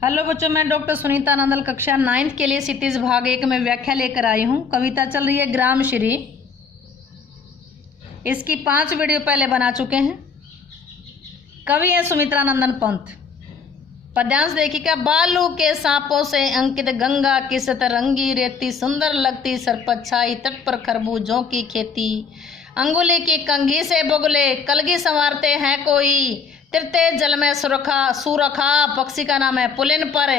Hello बच्चों, मैं doctor Sunita Nandal कक्षा 9th के लिए सिटीज भाग 1 में व्याख्या लेकर आई हूँ। कविता चल रही है ग्राम श्री। इसकी 5 वीडियो पहले बना चुके हैं। कवि है सुमित्रा नंदन पंत। पद्यांश देखिएगा। बालू के सांपों से अंकित गंगा की सतरंगी रेती, सुंदर लगती सरपत छाई तट पर खरबूजों की खेती। अंगुली की कंघी से बुगले कलगी संवारते हैं कोई, तिरते जल में सुरखा पक्षी का नाम है पुलिन पर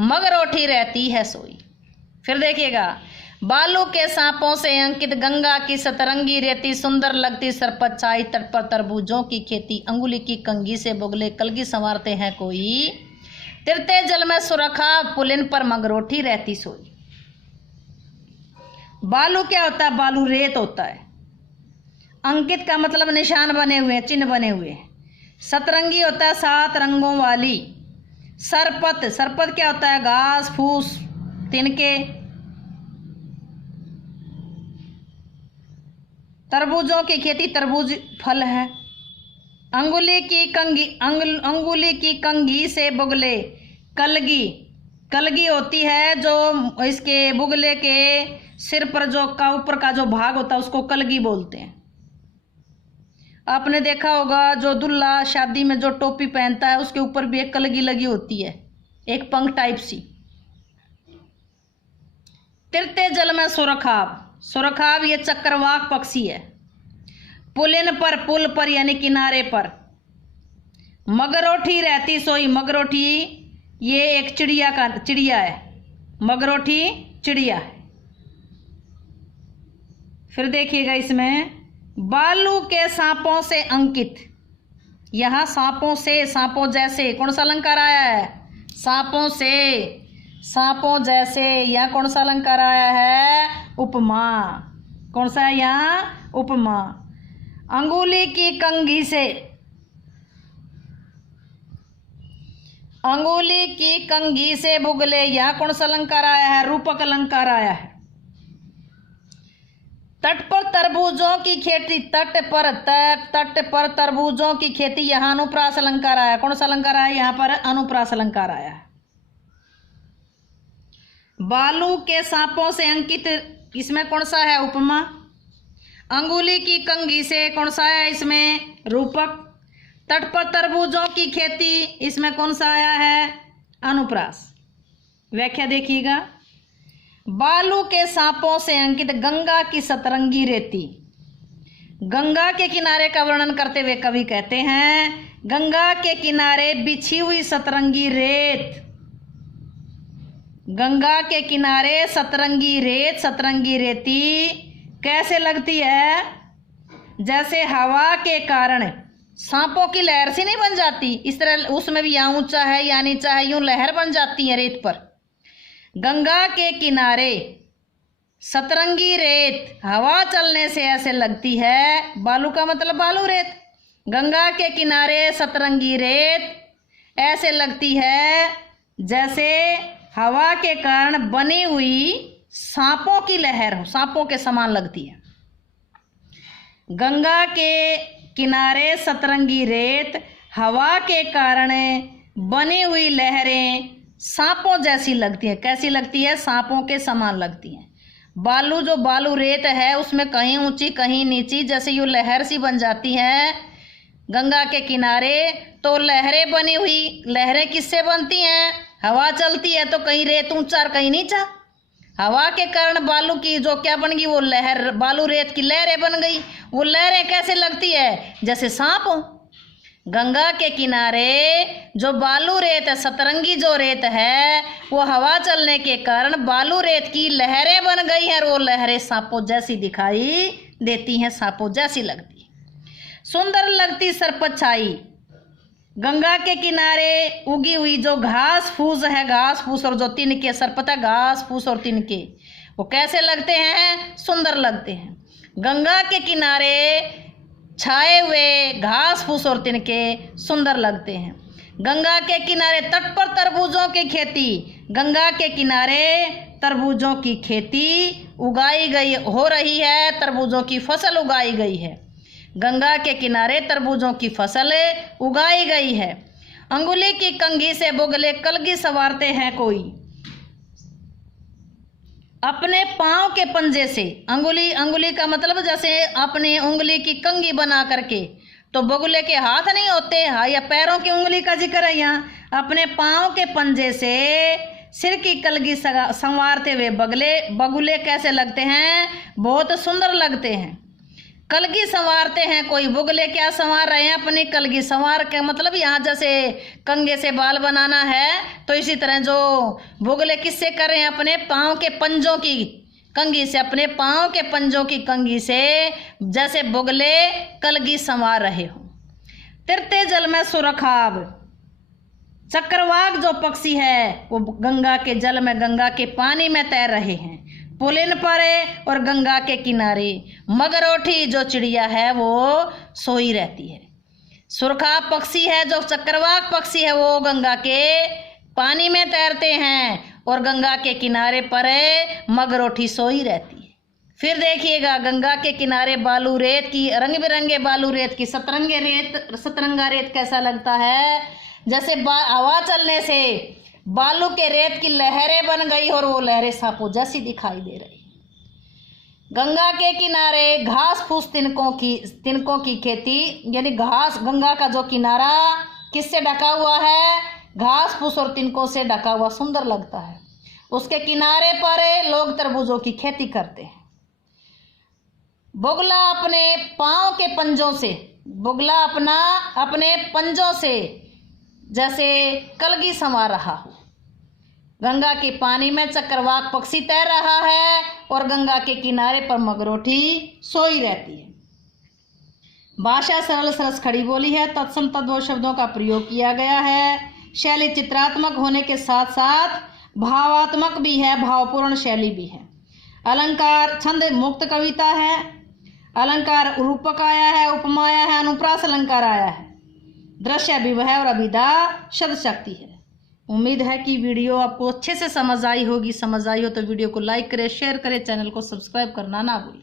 मगरोठी रहती है सोई। फिर देखिएगा। बालू के सांपों से अंकित गंगा की सतरंगी रेती, सुंदर लगती सरपत छाई तट पर तरबूजों की खेती। अंगुली की कंघी से बुगले कलगी संवारते हैं कोई, तिरते जल में सुरखा पुलिन पर मगरोठी रहती सोई। बालू क्या होता है? बालू रेत होता है। अंकित का मतलब निशान बने हुए हैं, चिन्ह बने हुए हैं। सतरंगी होता है 7 रंगों वाली। सरपत क्या होता है? घास फूस तिनके। तरबूजों की खेती, तरबूज फल है। अंगुली की कंघी से बुगले कलगी होती है जो इसके बुगले के सिर पर जो का ऊपर का जो भाग होता है उसको कलगी बोलते हैं। आपने देखा होगा जो दूल्हा शादी में जो टोपी पहनता है उसके ऊपर भी एक कलगी लगी होती है, एक पंख टाइप सी। तिरते जल में सुरखाब ये चक्रवाक पक्षी है। पुलिन पर, पुल पर यानी किनारे पर। मगरोठी रहती सोई, मगरोठी ये एक चिड़िया है। मगरोठी चिड़िया है। फिर देखिएगा इसमें, बालू के सांपों से अंकित। यहां सांपों जैसे कौन सा अलंकार आया है? सांपों जैसे। यहां कौन सा अलंकार आया है? उपमा। कौन सा है यहां? उपमा। अंगुली की कंघी से बुगले, यहां कौन सा अलंकार आया है? रूपक अलंकार आया है। तट पर तरबूजों की खेती, तट पर तरबूजों की खेती, यहां अनुप्रास अलंकार आया। कौन सा अलंकार आया? यहां पर अनुप्रास अलंकार आया है। बालू के सांपों से अंकित, इसमें कौन सा है? उपमा। अंगुली की कंघी से कौन सा है? इसमें रूपक। तट पर तरबूजों की खेती, इसमें कौन सा आया है? अनुप्रास। व्याख्या देखिएगा। बालू के सांपों से अंकित गंगा की सतरंगी रेती। गंगा के किनारे का वर्णन करते हुए कवि कहते हैं, गंगा के किनारे बिछी हुई सतरंगी रेत। गंगा के किनारे सतरंगी रेती कैसे लगती है? जैसे हवा के कारण सांपों की लहर सी नहीं बन जाती, इस तरह उसमें भी यहाँ ऊंचा है या नीचा है, यूं लहर बन जाती है रेत पर। गंगा के किनारे सतरंगी रेत हवा चलने से ऐसे लगती है। बालू का मतलब बालू रेत। गंगा के किनारे सतरंगी रेत ऐसे लगती है जैसे हवा के कारण बनी हुई सांपों की लहर हो, सांपों के समान लगती है। गंगा के किनारे सतरंगी रेत हवा के कारण बनी हुई लहरें सांपों जैसी लगती है। कैसी लगती है? सांपों के समान लगती हैं। बालू रेत है उसमें कहीं ऊंची कहीं नीची, जैसे यूं लहर सी बन जाती है गंगा के किनारे। तो लहरें बनी हुई, लहरें किससे बनती हैं? हवा चलती है तो कहीं रेत ऊंचा और कहीं नीचा। हवा के कारण बालू की जो क्या बन गई? वो लहर, बालू रेत की लहरें बन गई। वो लहरें कैसे लगती है? जैसे सांप हो। गंगा के किनारे जो बालू रेत है, सतरंगी जो रेत है, वो हवा चलने के कारण बालू रेत की लहरें बन गई हैं और वो लहरें सांपों जैसी दिखाई देती हैं, सांपों जैसी लगती है। सुंदर लगती सरपत छाई। गंगा के किनारे उगी हुई जो घास फूस है, घास फूस और जो तिनके, सरपत है घास फूस और तिनके, वो कैसे लगते हैं? सुंदर लगते हैं। गंगा के किनारे छाए हुए घास फूस और तिनके सुंदर लगते हैं। गंगा के किनारे तट पर तरबूजों की खेती। गंगा के किनारे तरबूजों की खेती उगाई गई हो रही है, तरबूजों की फसल उगाई गई है। गंगा के किनारे तरबूजों की फसल उगाई गई है। अंगुली की कंघी से बुगले कलगी संवारते हैं कोई। अपने पांव के पंजे से, अंगुली का मतलब जैसे अपनी उंगली की कंघी बना करके, तो बुगले के हाथ नहीं होते, हाँ, या पैरों की उंगली का जिक्र है यहाँ। अपने पांव के पंजे से सिर की कलगी संवारते हुए बगुले कैसे लगते हैं? बहुत सुंदर लगते हैं। कलगी संवारते हैं कोई, बुगले क्या संवार रहे हैं? अपनी कलगी संवार के मतलब यहाँ जैसे कंघे से बाल बनाना है, तो इसी तरह जो बुगले किससे कर रहे हैं? अपने पाँव के पंजों की कंघी से, अपने पाँव के पंजों की कंघी से जैसे बुगले कलगी संवार रहे हो। तिरते जल में सुरखाब, चक्रवाक जो पक्षी है वो गंगा के जल में, गंगा के पानी में तैर रहे हैं। पुलिन पर और गंगा के किनारे मगरोठी जो चिड़िया है वो सोई रहती है। सुरखाब पक्षी है जो चक्रवाक पक्षी है वो गंगा के पानी में तैरते हैं और गंगा के किनारे पर मगरोठी सोई रहती है। फिर देखिएगा गंगा के किनारे बालू रेत की, रंग बिरंगे बालू रेत की सतरंगा रेत कैसा लगता है? जैसे हवा चलने से बालू के रेत की लहरें बन गई और वो लहरें सांपों जैसी दिखाई दे रही। गंगा के किनारे घास फूस तिनकों की खेती, यानी घास, गंगा का जो किनारा किससे ढका हुआ है? घास फूस और तिनकों से ढका हुआ, सुंदर लगता है। उसके किनारे पर लोग तरबूजों की खेती करते हैं। बुगला अपने पाँव के पंजों से, बुगला अपने पंजों से जैसे कलगी संवार रहा हो। गंगा के पानी में चक्रवाक पक्षी तैर रहा है और गंगा के किनारे पर मगरोठी सोई रहती है। भाषा सरल सरस खड़ी बोली है, तत्सम तद्भव शब्दों का प्रयोग किया गया है। शैली चित्रात्मक होने के साथ साथ भावात्मक भी है, भावपूर्ण शैली भी है। अलंकार छंद मुक्त कविता है। अलंकार रूपक आया है, उपमा आया है, अनुप्रास अलंकार आया है। दृश्य विवह और अभिधा शब्द शक्ति है। उम्मीद है कि वीडियो आपको अच्छे से समझ आई होगी। समझ आई हो तो वीडियो को लाइक करें, शेयर करें, चैनल को सब्सक्राइब करना ना भूलें।